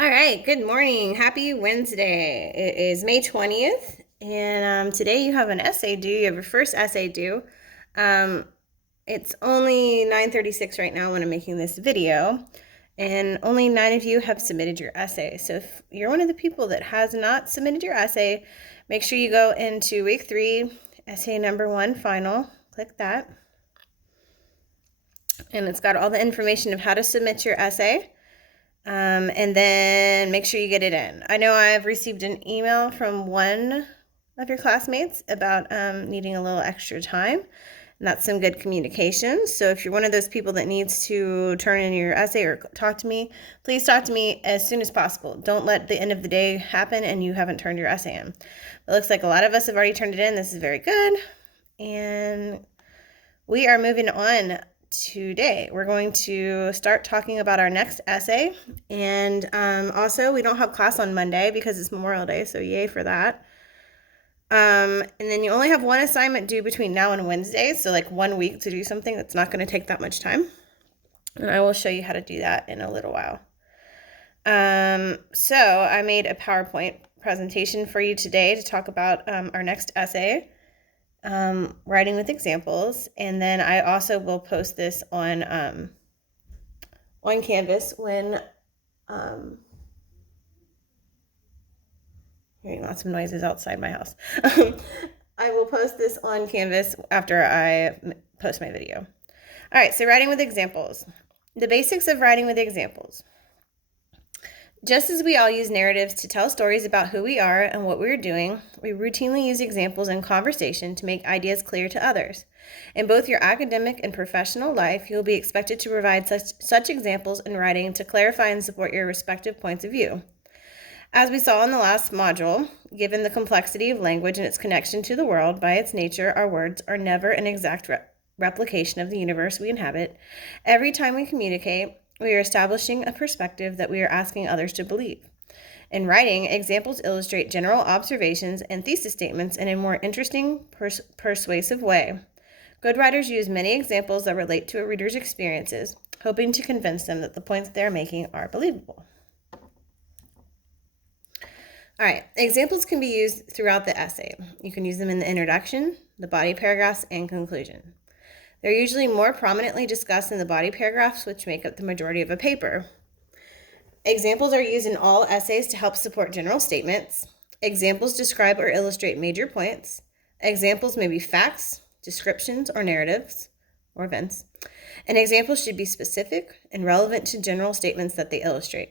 All right, good morning. Happy Wednesday. It is May 20th, and today you have an essay due. You have your first essay due. Um, it's only 9:36 right now when I'm making this video, and only 9 of you have submitted your essay. So if you're one of the people that has not submitted your essay, make sure you go into week 3, essay number 1 final. Click that. And it's got all the information of how to submit your essay. And then make sure you get it in. I know I've received an email from one of your classmates about needing a little extra time. And that's some good communication. So if you're one of those people that needs to turn in your essay or talk to me, please talk to me as soon as possible. Don't let the end of the day happen and you haven't turned your essay in. It looks like a lot of us have already turned it in. This is very good. And we are moving on today. We're going to start talking about our next essay. And also, we don't have class on Monday because it's Memorial Day, so yay for that. And then you only have one assignment due between now and Wednesday, so like 1 week to do something that's not going to take that much time. And I will show you how to do that in a little while. So I made a PowerPoint presentation for you today to talk about our next essay. Writing with examples, and then I also will post this on Canvas when hearing lots of noises outside my house. I will post this on Canvas after I post my video. All right, so writing with examples. The basics of writing with examples. Just as we all use narratives to tell stories about who we are and what we are doing, we routinely use examples in conversation to make ideas clear to others. In both your academic and professional life, you will be expected to provide such examples in writing to clarify and support your respective points of view. As we saw in the last module, given the complexity of language and its connection to the world, by its nature, our words are never an exact replication of the universe we inhabit. Every time we communicate, we are establishing a perspective that we are asking others to believe. In writing, examples illustrate general observations and thesis statements in a more interesting, persuasive way. Good writers use many examples that relate to a reader's experiences, hoping to convince them that the points they are making are believable. All right, examples can be used throughout the essay. You can use them in the introduction, the body paragraphs, and conclusion. They're usually more prominently discussed in the body paragraphs, which make up the majority of a paper. Examples are used in all essays to help support general statements. Examples describe or illustrate major points. Examples may be facts, descriptions, or narratives, or events. And examples should be specific and relevant to general statements that they illustrate.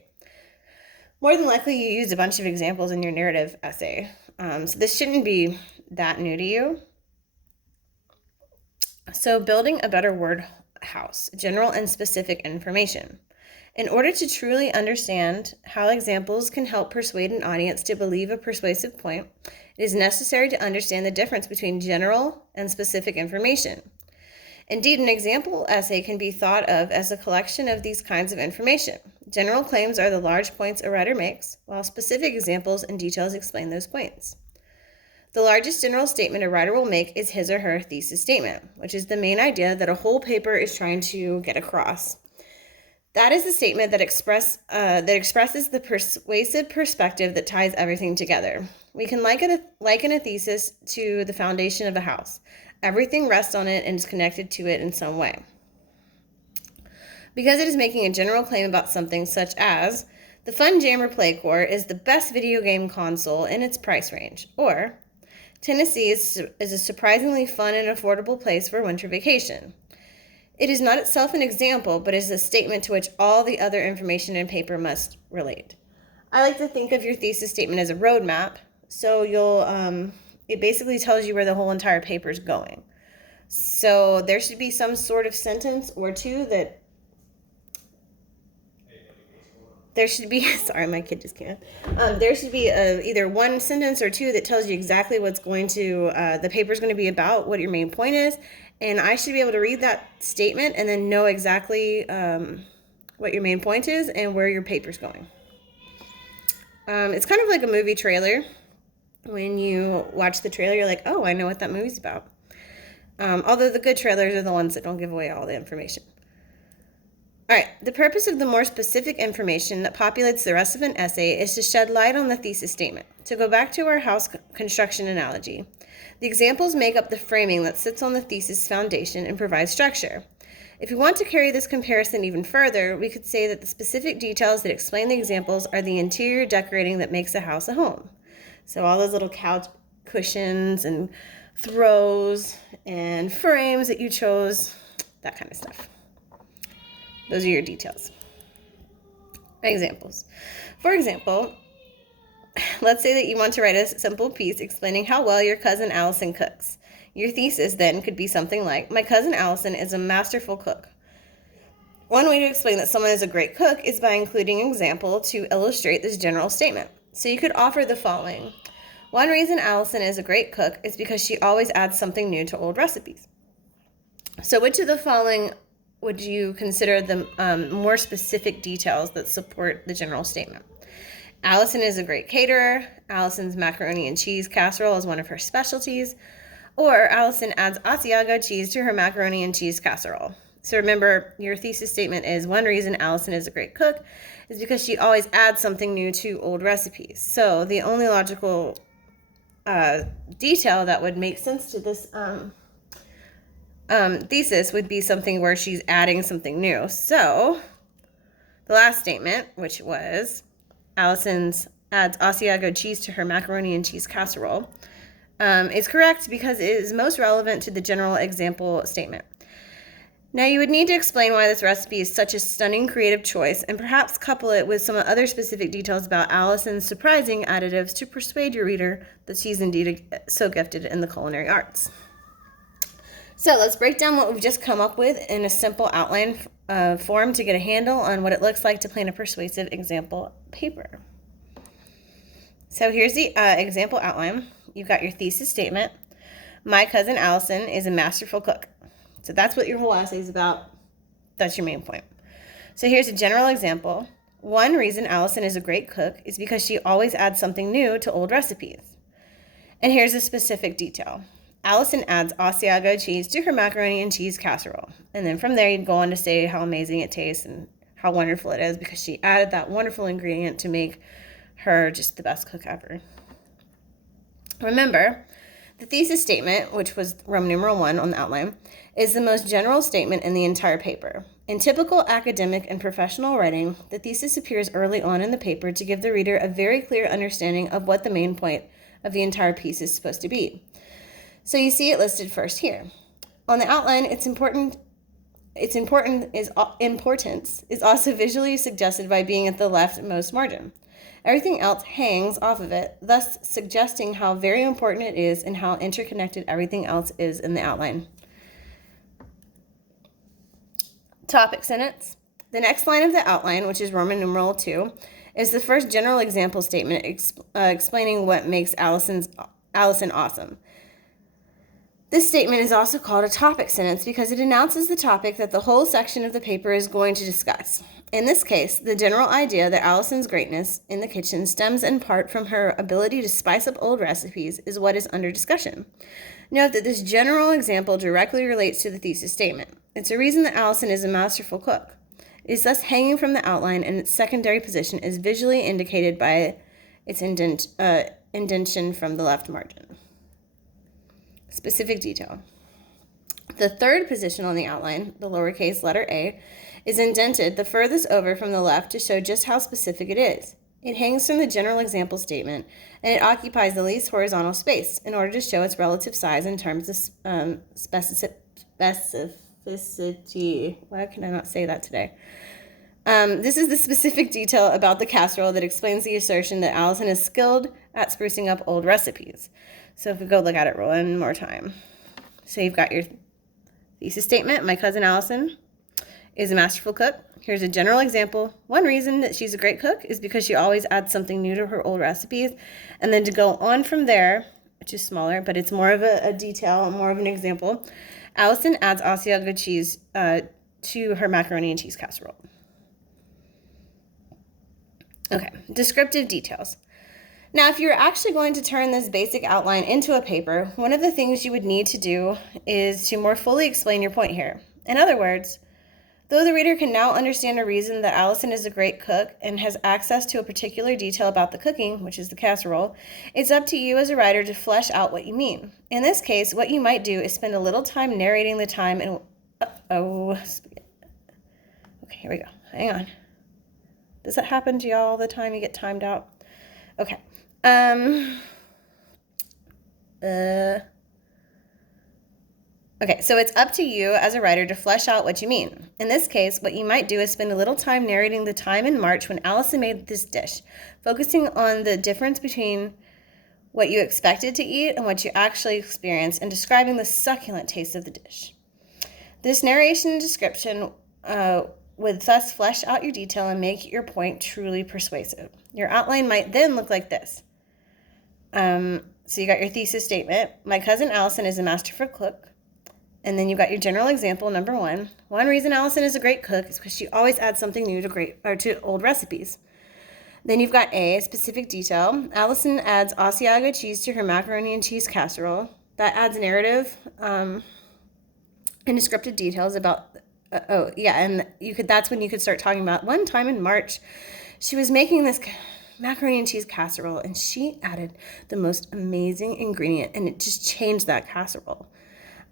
More than likely, you used a bunch of examples in your narrative essay. So this shouldn't be that new to you. So building a better word house, general and specific information. In order to truly understand how examples can help persuade an audience to believe a persuasive point, it is necessary to understand the difference between general and specific information. Indeed, an example essay can be thought of as a collection of these kinds of information. General claims are the large points a writer makes, while specific examples and details explain those points. The largest general statement a writer will make is his or her thesis statement, which is the main idea that a whole paper is trying to get across. That is the statement that expresses the persuasive perspective that ties everything together. We can liken a thesis to the foundation of a house. Everything rests on it and is connected to it in some way. Because it is making a general claim about something such as, the Funjammer Playcore is the best video game console in its price range, or Tennessee is a surprisingly fun and affordable place for winter vacation. It is not itself an example, but is a statement to which all the other information in paper must relate. I like to think of your thesis statement as a roadmap, so it basically tells you where the whole entire paper is going. So there should be some sort of sentence or two that there should be, sorry, my kid just came. There should be either one sentence or two that tells you exactly what's going to, the paper's going to be about, what your main point is. And I should be able to read that statement and then know exactly what your main point is and where your paper's going. It's kind of like a movie trailer. When you watch the trailer, you're like, oh, I know what that movie's about. Although the good trailers are the ones that don't give away all the information. All right, the purpose of the more specific information that populates the rest of an essay is to shed light on the thesis statement. To go back to our house construction analogy, the examples make up the framing that sits on the thesis foundation and provides structure. If we want to carry this comparison even further, we could say that the specific details that explain the examples are the interior decorating that makes a house a home. So all those little couch cushions and throws and frames that you chose, that kind of stuff. Those are your details. Examples. For example, let's say that you want to write a simple piece explaining how well your cousin Allison cooks. Your thesis then could be something like, my cousin Allison is a masterful cook. One way to explain that someone is a great cook is by including an example to illustrate this general statement. So you could offer the following. One reason Allison is a great cook is because she always adds something new to old recipes. So which of the following would you consider the more specific details that support the general statement? Allison is a great caterer. Allison's macaroni and cheese casserole is one of her specialties. Or Allison adds Asiago cheese to her macaroni and cheese casserole. So remember, your thesis statement is one reason Allison is a great cook is because she always adds something new to old recipes. So the only logical detail that would make sense to this thesis would be something where she's adding something new. So the last statement, which was Allison adds Asiago cheese to her macaroni and cheese casserole, is correct because it is most relevant to the general example statement. Now you would need to explain why this recipe is such a stunning creative choice and perhaps couple it with some other specific details about Allison's surprising additives to persuade your reader that she's indeed so gifted in the culinary arts. So let's break down what we've just come up with in a simple outline form to get a handle on what it looks like to plan a persuasive example paper. So here's the example outline. You've got your thesis statement. My cousin Allison is a masterful cook. So that's what your whole essay is about. That's your main point. So here's a general example. One reason Allison is a great cook is because she always adds something new to old recipes. And here's a specific detail. Allison adds Asiago cheese to her macaroni and cheese casserole. And then from there, you'd go on to say how amazing it tastes and how wonderful it is because she added that wonderful ingredient to make her just the best cook ever. Remember, the thesis statement, which was Roman numeral 1 on the outline, is the most general statement in the entire paper. In typical academic and professional writing, the thesis appears early on in the paper to give the reader a very clear understanding of what the main point of the entire piece is supposed to be. So you see it listed first here. On the outline, its importance is also visually suggested by being at the leftmost margin. Everything else hangs off of it, thus suggesting how very important it is and how interconnected everything else is in the outline. Topic sentence. The next line of the outline, which is Roman numeral 2, is the first general example statement explaining what makes Allison awesome. This statement is also called a topic sentence because it announces the topic that the whole section of the paper is going to discuss. In this case, the general idea that Allison's greatness in the kitchen stems in part from her ability to spice up old recipes is what is under discussion. Note that this general example directly relates to the thesis statement. It's a reason that Allison is a masterful cook. It is thus hanging from the outline, and its secondary position is visually indicated by its indentation from the left margin. Specific detail. The third position on the outline, the lowercase letter a, is indented the furthest over from the left to show just how specific it is. It hangs from the general example statement, and it occupies the least horizontal space in order to show its relative size in terms of specificity. Why can I not say that today? This is the specific detail about the casserole that explains the assertion that Allison is skilled at sprucing up old recipes. So if we go look at it one more time. So you've got your thesis statement. My cousin Allison is a masterful cook. Here's a general example. One reason that she's a great cook is because she always adds something new to her old recipes. And then to go on from there, which is smaller, but it's more of a detail, more of an example. Allison adds Asiago cheese to her macaroni and cheese casserole. Okay, descriptive details. Now, if you're actually going to turn this basic outline into a paper, one of the things you would need to do is to more fully explain your point here. In other words, Though the reader can now understand a reason that Allison is a great cook and has access to a particular detail about the cooking, which is the casserole, it's up to you as a writer to flesh out what you mean. In this case, what you might do is spend a little time narrating the time and... okay, here we go. Hang on. Does that happen to y'all all the time? You get timed out? Okay. Okay, so it's up to you as a writer to flesh out what you mean. In this case, what you might do is spend a little time narrating the time in March when Allison made this dish, focusing on the difference between what you expected to eat and what you actually experienced, and describing the succulent taste of the dish. This narration and description would thus flesh out your detail and make your point truly persuasive. Your outline might then look like this. So you got your thesis statement. My cousin Allison is a masterful cook. And then you got your general example, number 1. One reason Allison is a great cook is because she always adds something new to old recipes. Then you've got A, specific detail. Allison adds Asiago cheese to her macaroni and cheese casserole. That adds narrative and descriptive details about. And that's when you could start talking about one time in March, she was making this macaroni and cheese casserole, and she added the most amazing ingredient, and it just changed that casserole.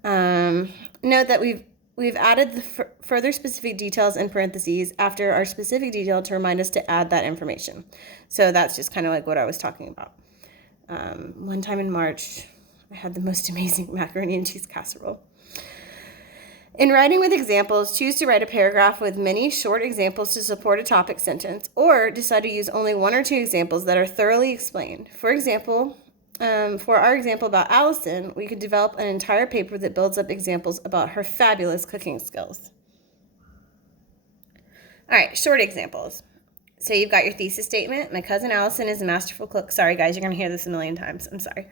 Note that we've added the further specific details in parentheses after our specific detail to remind us to add that information. So that's just kind of like what I was talking about. One time in March, I had the most amazing macaroni and cheese casserole. In writing with examples, choose to write a paragraph with many short examples to support a topic sentence, or decide to use only 1 or 2 examples that are thoroughly explained. For example, for our example about Allison, we could develop an entire paper that builds up examples about her fabulous cooking skills. All right, short examples. So you've got your thesis statement. My cousin Allison is a masterful cook. Sorry, guys, you're going to hear this a million times. I'm sorry.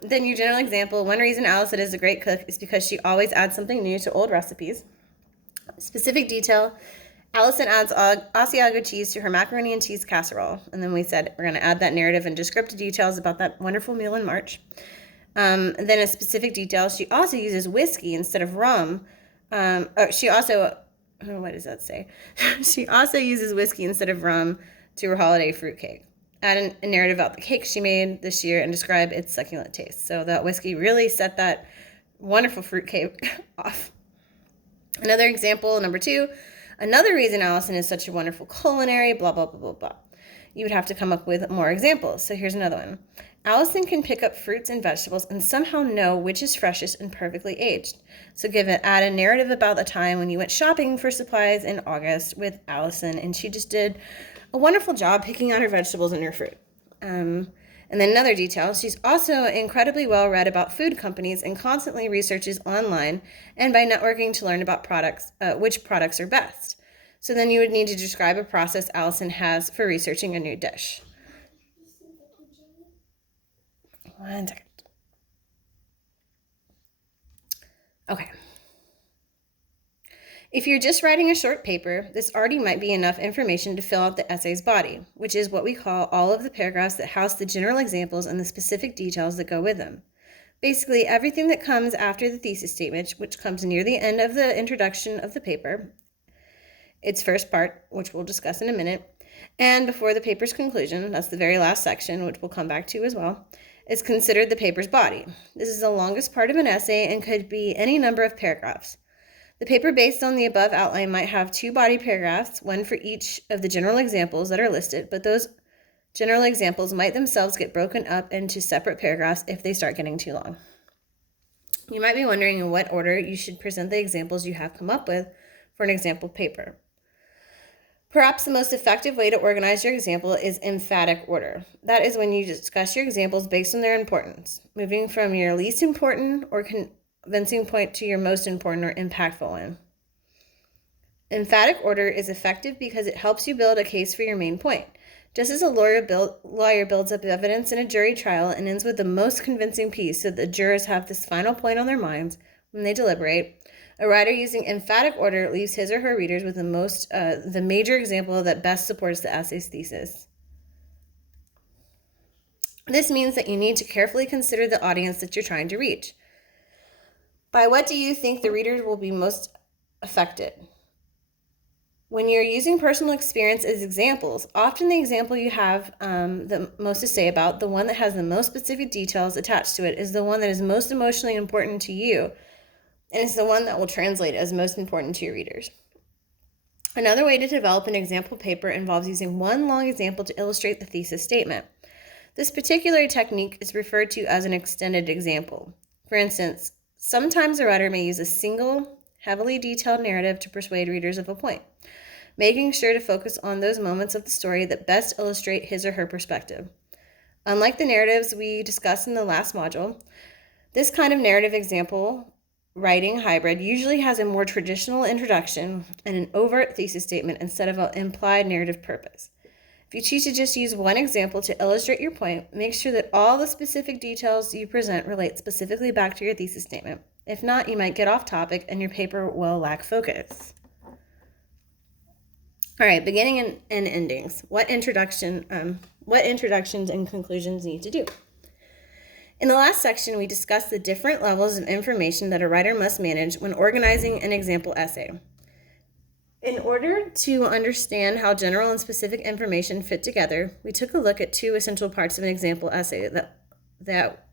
Then your general example. One reason Allison is a great cook is because she always adds something new to old recipes. Specific detail. Allison adds Asiago cheese to her macaroni and cheese casserole. And then we said we're going to add that narrative and descriptive details about that wonderful meal in March. Then a specific detail. She also uses whiskey instead of rum. What does that say? She also uses whiskey instead of rum to her holiday fruitcake. Add a narrative about the cake she made this year and describe its succulent taste. So that whiskey really set that wonderful fruitcake off. Another example, number 2. Another reason Allison is such a wonderful culinary, blah, blah, blah, blah, blah. You would have to come up with more examples. So here's another one. Allison can pick up fruits and vegetables and somehow know which is freshest and perfectly aged. So add a narrative about the time when you went shopping for supplies in August with Allison, and she just did a wonderful job picking out her vegetables and her fruit. And then another detail, she's also incredibly well read about food companies and constantly researches online and by networking to learn about which products are best. So then you would need to describe a process Allison has for researching a new dish. 1 second. Okay. If you're just writing a short paper, this already might be enough information to fill out the essay's body, which is what we call all of the paragraphs that house the general examples and the specific details that go with them. Basically, everything that comes after the thesis statement, which comes near the end of the introduction of the paper, its first part, which we'll discuss in a minute, and before the paper's conclusion, that's the very last section, which we'll come back to as well, is considered the paper's body. This is the longest part of an essay and could be any number of paragraphs. The paper based on the above outline might have 2 body paragraphs, one for each of the general examples that are listed, but those general examples might themselves get broken up into separate paragraphs if they start getting too long. You might be wondering in what order you should present the examples you have come up with for an example paper. Perhaps the most effective way to organize your example is emphatic order. That is when you discuss your examples based on their importance, moving from your least important or convincing point to your most important or impactful one. Emphatic order is effective because it helps you build a case for your main point. Just as a lawyer builds up evidence in a jury trial and ends with the most convincing piece so the jurors have this final point on their minds when they deliberate, a writer using emphatic order leaves his or her readers with the major example that best supports the essay's thesis. This means that you need to carefully consider the audience that you're trying to reach. By what do you think the readers will be most affected? When you're using personal experience as examples, often the example you have the most to say about, the one that has the most specific details attached to it, is the one that is most emotionally important to you, and it's the one that will translate as most important to your readers. Another way to develop an example paper involves using one long example to illustrate the thesis statement. This particular technique is referred to as an extended example. For instance, sometimes a writer may use a single, heavily detailed narrative to persuade readers of a point, making sure to focus on those moments of the story that best illustrate his or her perspective. Unlike the narratives we discussed in the last module, this kind of narrative example writing hybrid usually has a more traditional introduction and an overt thesis statement instead of an implied narrative purpose. If you choose to just use one example to illustrate your point, make sure that all the specific details you present relate specifically back to your thesis statement. If not, you might get off topic and your paper will lack focus. All right, beginning and endings. What introductions and conclusions need to do? In the last section, we discussed the different levels of information that a writer must manage when organizing an example essay. In order to understand how general and specific information fit together, we took a look at two essential parts of an example essay that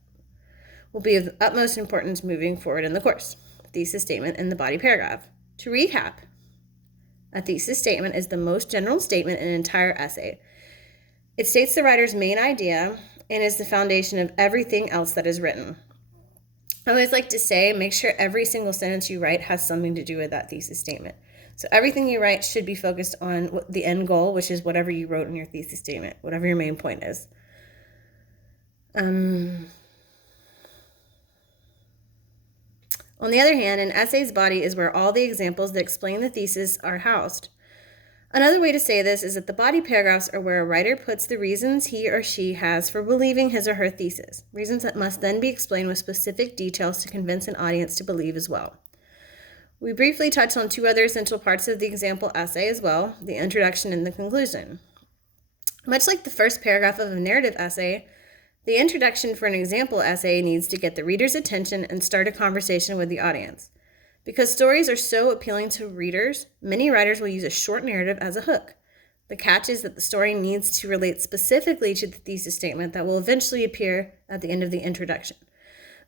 will be of utmost importance moving forward in the course: thesis statement and the body paragraph. To recap, a thesis statement is the most general statement in an entire essay. It states the writer's main idea and is the foundation of everything else that is written. I always like to say, make sure every single sentence you write has something to do with that thesis statement. So everything you write should be focused on the end goal, which is whatever you wrote in your thesis statement, whatever your main point is. On the other hand, an essay's body is where all the examples that explain the thesis are housed. Another way to say this is that the body paragraphs are where a writer puts the reasons he or she has for believing his or her thesis, reasons that must then be explained with specific details to convince an audience to believe as well. We briefly touched on two other essential parts of the example essay as well, the introduction and the conclusion. Much like the first paragraph of a narrative essay, the introduction for an example essay needs to get the reader's attention and start a conversation with the audience. Because stories are so appealing to readers, many writers will use a short narrative as a hook. The catch is that the story needs to relate specifically to the thesis statement that will eventually appear at the end of the introduction.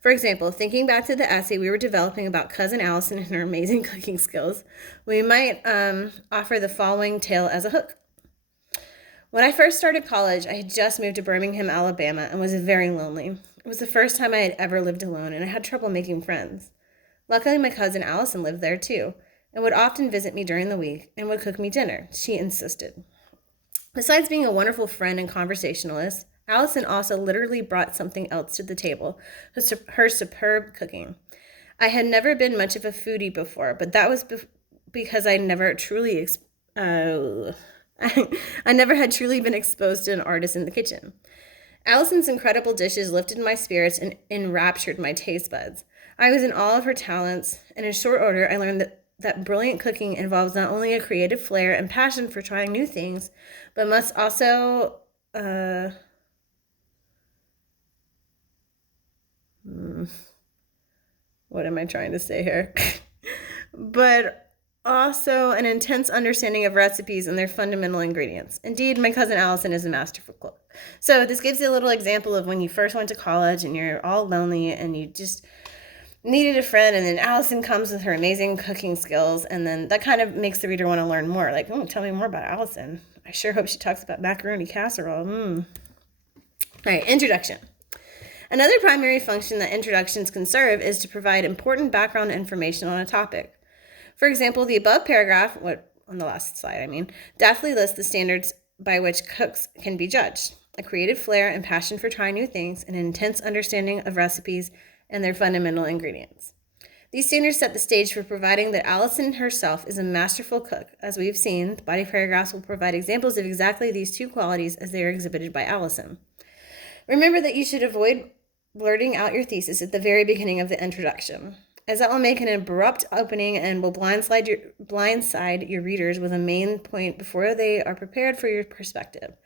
For example, thinking back to the essay we were developing about Cousin Allison and her amazing cooking skills, we might offer the following tale as a hook. When I first started college, I had just moved to Birmingham, Alabama, and was very lonely. It was the first time I had ever lived alone, and I had trouble making friends. Luckily, my cousin Allison lived there too, and would often visit me during the week and would cook me dinner. She insisted. Besides being a wonderful friend and conversationalist, Allison also literally brought something else to the table, her superb cooking. I had never been much of a foodie before, but that was because I never had truly been exposed to an artist in the kitchen. Allison's incredible dishes lifted my spirits and enraptured my taste buds. I was in awe of her talents, and in short order, I learned that brilliant cooking involves not only a creative flair and passion for trying new things, but must also what am I trying to say here? But also an intense understanding of recipes and their fundamental ingredients. Indeed, my cousin Allison is a masterful cook. So this gives you a little example of when you first went to college and you're all lonely and you just needed a friend, and then Allison comes with her amazing cooking skills, and then that kind of makes the reader want to learn more. Like, oh, tell me more about Allison. I sure hope she talks about macaroni casserole. All right, introduction. Another primary function that introductions can serve is to provide important background information on a topic. For example, the above paragraph, on the last slide, deftly lists the standards by which cooks can be judged: a creative flair and passion for trying new things, an intense understanding of recipes and their fundamental ingredients. These standards set the stage for providing that Allison herself is a masterful cook. As we've seen, the body paragraphs will provide examples of exactly these two qualities as they are exhibited by Allison. Remember that you should avoid blurting out your thesis at the very beginning of the introduction, as that will make an abrupt opening and will blindside your readers with a main point before they are prepared for your perspective.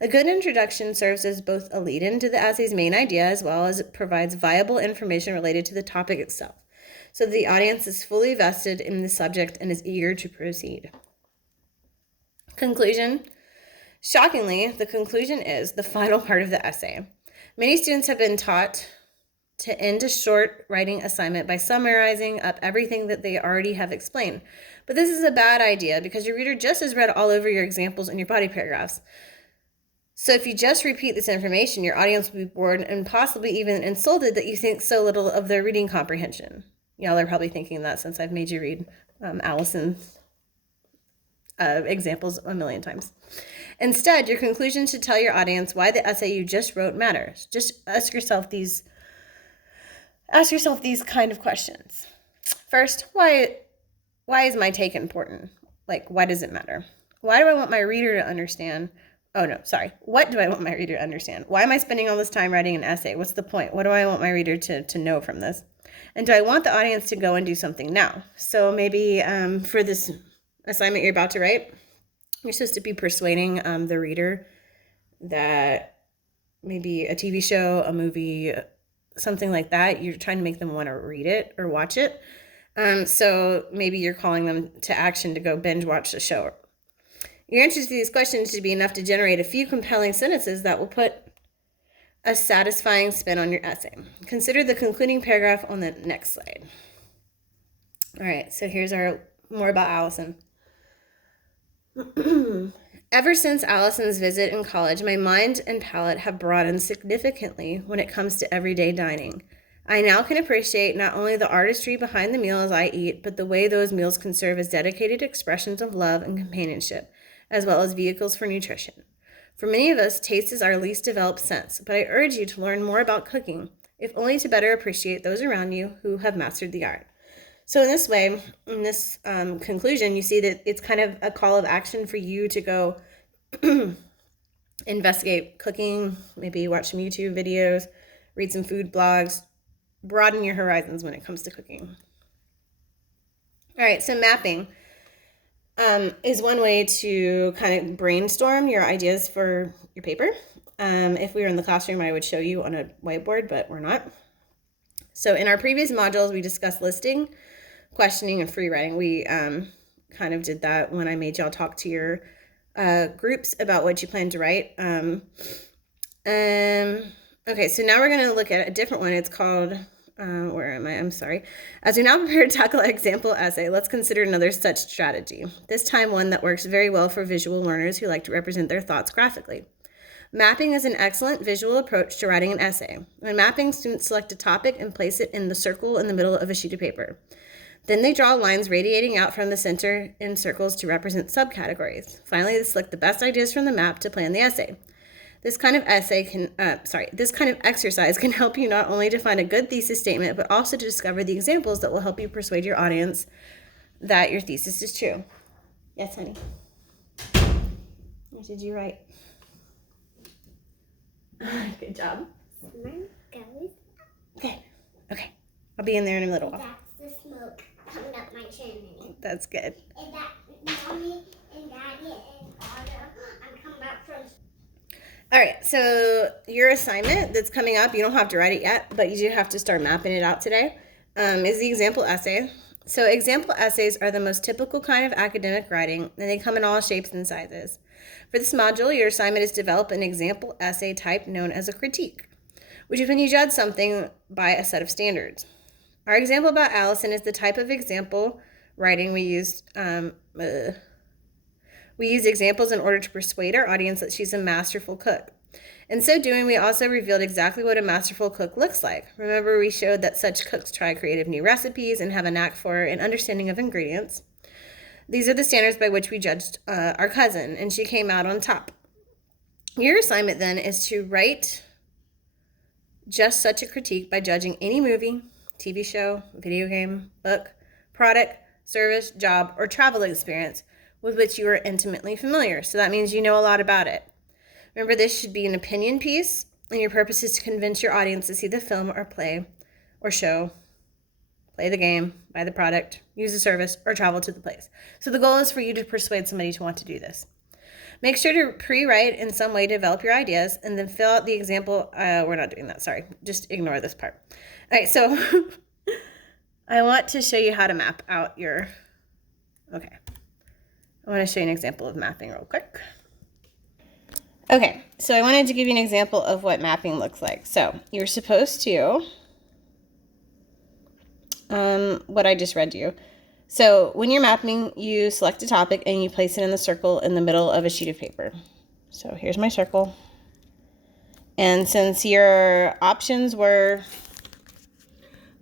A good introduction serves as both a lead-in to the essay's main idea, as well as it provides viable information related to the topic itself, so that the audience is fully vested in the subject and is eager to proceed. Conclusion. Shockingly, the conclusion is the final part of the essay. Many students have been taught to end a short writing assignment by summarizing up everything that they already have explained. But this is a bad idea because your reader just has read all over your examples and your body paragraphs. So if you just repeat this information, your audience will be bored and possibly even insulted that you think so little of their reading comprehension. Y'all are probably thinking that since I've made you read Allison's examples a million times. Instead, your conclusion should tell your audience why the essay you just wrote matters. Just ask yourself these kind of questions. First, why is my take important? Like, why does it matter? Why do I want my reader to understand? Oh, no, sorry. What do I want my reader to understand? Why am I spending all this time writing an essay? What's the point? What do I want my reader to know from this? And do I want the audience to go and do something now? So maybe for this assignment you're about to write, you're supposed to be persuading the reader that maybe a TV show, a movie, something like that, you're trying to make them want to read it or watch it. So maybe you're calling them to action to go binge watch the show. Your answers to these questions should be enough to generate a few compelling sentences that will put a satisfying spin on your essay. Consider the concluding paragraph on the next slide. All right, so here's more about Allison. Ever since Allison's visit in college, my mind and palate have broadened significantly when it comes to everyday dining. I now can appreciate not only the artistry behind the meals I eat, but the way those meals can serve as dedicated expressions of love and companionship, as well as vehicles for nutrition. For many of us, taste is our least developed sense, but I urge you to learn more about cooking, if only to better appreciate those around you who have mastered the art. So in this way, in this conclusion, you see that it's kind of a call of action for you to go investigate cooking, maybe watch some YouTube videos, read some food blogs, broaden your horizons when it comes to cooking. All right, so mapping is one way to kind of brainstorm your ideas for your paper. If we were in the classroom, I would show you on a whiteboard, but we're not. So in our previous modules, we discussed listing, questioning, and free writing. We kind of did that when I made y'all talk to your groups about what you plan to write. Okay, so now we're going to look at a different one. It's called, where am I? I'm sorry. As we now prepare to tackle an example essay, let's consider another such strategy, this time one that works very well for visual learners who like to represent their thoughts graphically. Mapping is an excellent visual approach to writing an essay. When mapping, students select a topic and place it in the circle in the middle of a sheet of paper. Then they draw lines radiating out from the center in circles to represent subcategories. Finally, they select the best ideas from the map to plan the essay. This kind of exercise can help you not only to find a good thesis statement, but also to discover the examples that will help you persuade your audience that your thesis is true. Yes, honey. What did you write? Good job. Okay. I'll be in there in a little while. That's the smoke coming up my chimney. That's good. And that Mommy and Daddy and Father, I'm coming back from. All right, so your assignment that's coming up, you don't have to write it yet, but you do have to start mapping it out today, is the example essay. So example essays are the most typical kind of academic writing, and they come in all shapes and sizes. For this module, your assignment is to develop an example essay type known as a critique, which is when you judge something by a set of standards. Our example about Allison is the type of example writing we used. We use examples in order to persuade our audience that she's a masterful cook. In so doing, we also revealed exactly what a masterful cook looks like. Remember, we showed that such cooks try creative new recipes and have a knack for an understanding of ingredients. These are the standards by which we judged our cousin, and she came out on top. Your assignment then is to write just such a critique by judging any movie, TV show, video game, book, product, service, job, or travel experience with which you are intimately familiar. So that means you know a lot about it. Remember, this should be an opinion piece, and your purpose is to convince your audience to see the film or play or show, play the game, buy the product, use the service, or travel to the place. So the goal is for you to persuade somebody to want to do this. Make sure to pre-write in some way to develop your ideas, and then fill out the example. We're not doing that, sorry. Just ignore this part. All right, so I want to show you how to map out your, okay. I want to show you an example of mapping real quick. Okay, so I wanted to give you an example of what mapping looks like. So you're supposed to, what I just read to you. So when you're mapping, you select a topic and you place it in the circle in the middle of a sheet of paper. So here's my circle. And since your options were,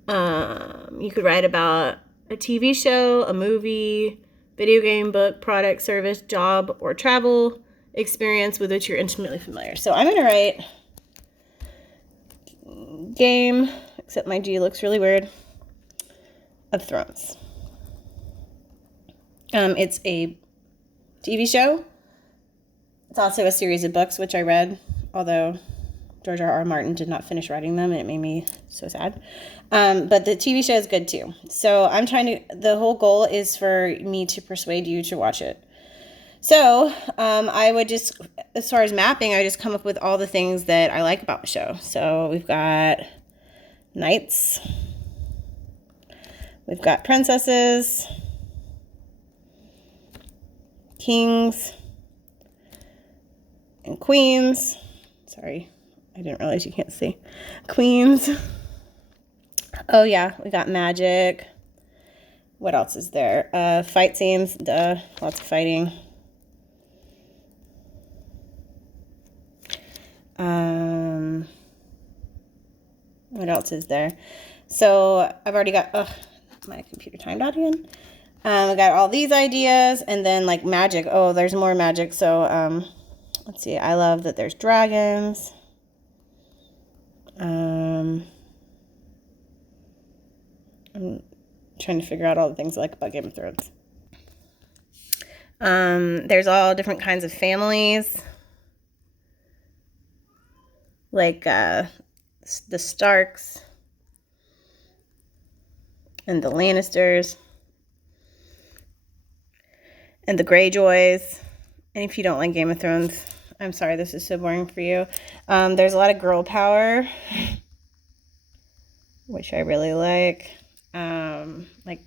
you could write about a TV show, a movie, video game, book, product, service, job, or travel experience with which you're intimately familiar. So I'm going to write Game, except my G looks really weird, of Thrones. It's a TV show. It's also a series of books, which I read, although George R.R. Martin did not finish writing them, and it made me so sad. But the TV show is good too. So the whole goal is for me to persuade you to watch it. So I would just, as far as mapping, I just come up with all the things that I like about the show. So we've got knights. We've got princesses. Kings. And queens. Sorry, I didn't realize you can't see. Queens. Oh yeah, we got magic. What else is there? Fight scenes. Duh, lots of fighting. What else is there? So I've already got, my computer timed out again. I got all these ideas, and then like magic. Oh, there's more magic. So let's see. I love that there's dragons. I'm trying to figure out all the things I like about Game of Thrones. There's all different kinds of families. Like the Starks and the Lannisters and the Greyjoys. And if you don't like Game of Thrones, I'm sorry, this is so boring for you. There's a lot of girl power, which I really like. Like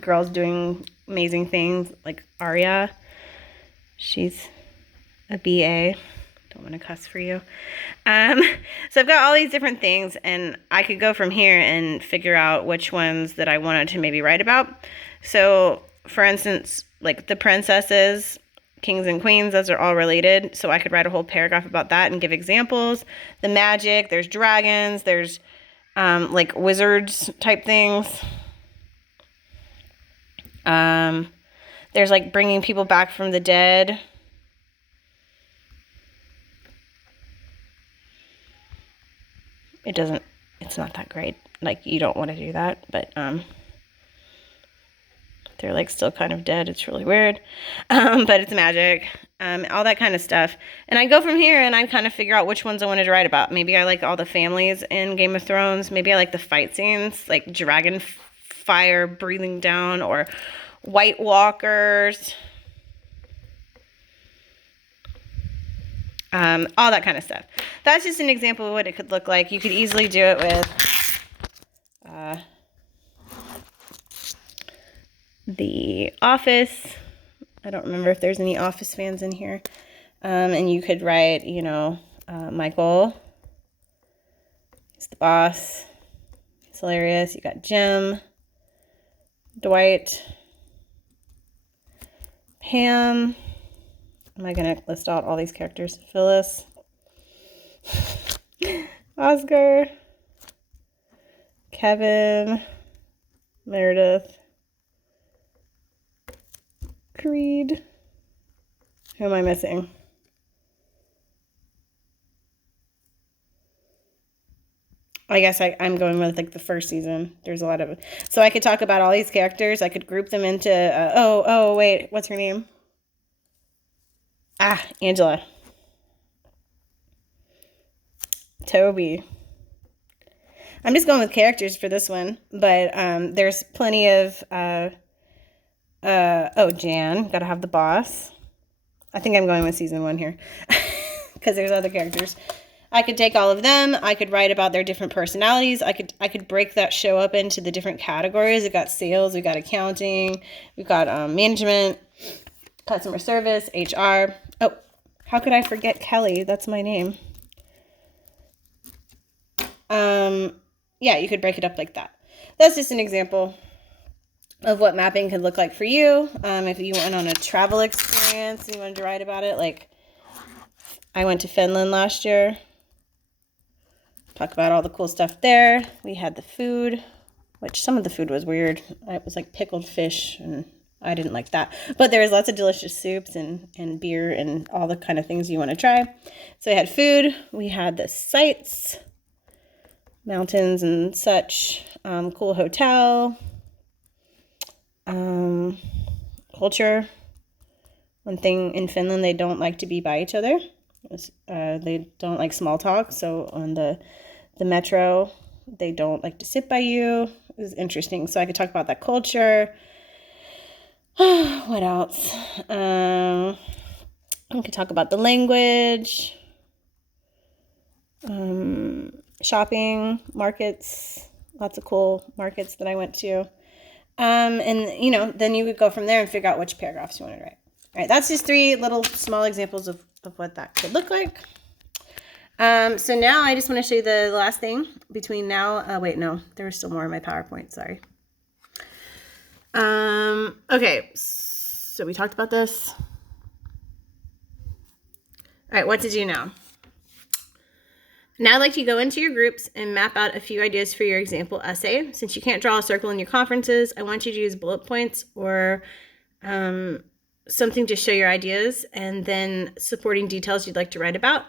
girls doing amazing things, like Arya. She's a BA. Don't want to cuss for you. So I've got all these different things, and I could go from here and figure out which ones that I wanted to maybe write about. So, for instance, like the princesses, kings and queens, those are all related. So I could write a whole paragraph about that and give examples. The magic, there's dragons, there's like wizards type things. There's like bringing people back from the dead. It's not that great. Like, you don't want to do that, but they're like still kind of dead. It's really weird. But it's magic. All that kind of stuff. And I go from here and I kind of figure out which ones I wanted to write about. Maybe I like all the families in Game of Thrones. Maybe I like the fight scenes, like dragon fire breathing down, or White Walkers. All that kind of stuff. That's just an example of what it could look like. You could easily do it with The Office. I don't remember if there's any Office fans in here. And you could write, Michael. He's the boss. He's hilarious. You got Jim, Dwight, Pam. Am I going to list out all these characters? Phyllis, Oscar, Kevin, Meredith, Creed. Who am I missing? I guess I'm going with like the first season. There's a lot of, so I could talk about all these characters. I could group them into, wait, what's her name? Angela. Toby. I'm just going with characters for this one, but there's plenty of, Jan. Gotta have the boss. I think I'm going with season 1 here, because there's other characters. I could take all of them. I could write about their different personalities. I could break that show up into the different categories. We got sales, we got accounting, we got management, customer service, HR. Oh, how could I forget Kelly? That's my name. Yeah, you could break it up like that. That's just an example of what mapping could look like for you. If you went on a travel experience and you wanted to write about it, like I went to Finland last year. Talk about all the cool stuff there. We had the food, which some of the food was weird. It was like pickled fish, and I didn't like that. But there was lots of delicious soups and beer and all the kind of things you want to try. So we had food. We had the sights, mountains and such, cool hotel, culture. One thing in Finland, they don't like to be by each other. They don't like small talk. So on the metro, they don't like to sit by you. It was interesting. So I could talk about that culture. What else? I could talk about the language. Shopping, markets, lots of cool markets that I went to. And, then you would go from there and figure out which paragraphs you want to write. All right, that's just 3 little small examples of what that could look like. So now I just want to show you the last thing between now. Wait, no, there was still more in my PowerPoint. Sorry. Okay, so we talked about this. All right, what to do now? Now I'd like you to go into your groups and map out a few ideas for your example essay. Since you can't draw a circle in your conferences, I want you to use bullet points or something to show your ideas and then supporting details you'd like to write about.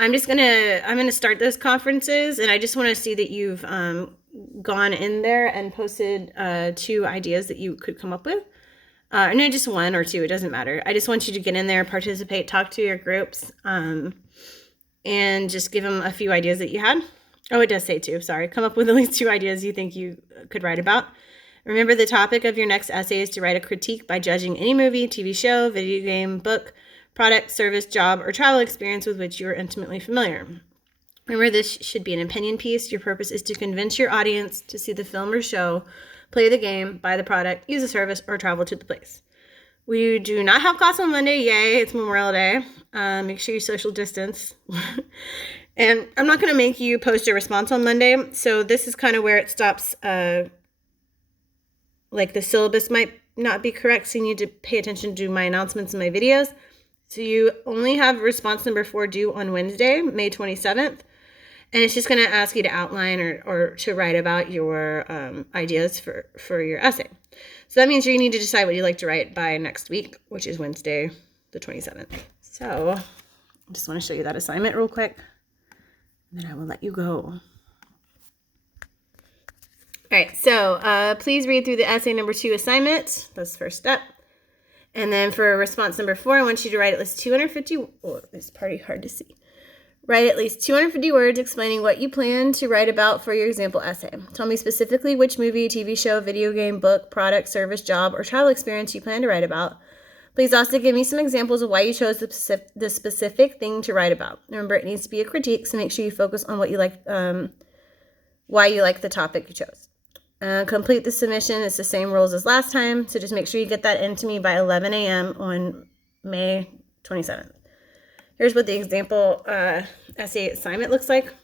I'm gonna start those conferences, and I just want to see that you've gone in there and posted 2 ideas that you could come up with. No, just 1 or 2, it doesn't matter. I just want you to get in there, participate, talk to your groups, and just give them a few ideas that you had. Oh, it does say 2, sorry. Come up with at least 2 ideas you think you could write about. Remember, the topic of your next essay is to write a critique by judging any movie, TV show, video game, book, product, service, job, or travel experience with which you are intimately familiar. Remember, this should be an opinion piece. Your purpose is to convince your audience to see the film or show, play the game, buy the product, use the service, or travel to the place. We do not have class on Monday. Yay, it's Memorial Day. Make sure you social distance. And I'm not going to make you post a response on Monday. So this is kind of where it stops. Like the syllabus might not be correct, so you need to pay attention to my announcements and my videos. So you only have response number 4 due on Wednesday, May 27th. And it's just going to ask you to outline or to write about your ideas for your essay. So that means you need to decide what you'd like to write by next week, which is Wednesday, the 27th. So I just want to show you that assignment real quick, and then I will let you go. All right, so please read through the essay number 2 assignment. That's the first step. And then for response number 4, I want you to write at least 250, oh, it's pretty hard to see. Write at least 250 words explaining what you plan to write about for your example essay. Tell me specifically which movie, TV show, video game, book, product, service, job, or travel experience you plan to write about. Please also give me some examples of why you chose the specific thing to write about. Remember, it needs to be a critique, so make sure you focus on what you like, why you like the topic you chose. Complete the submission. It's the same rules as last time, so just make sure you get that into me by 11 a.m. on May 27th. Here's what the example essay assignment looks like.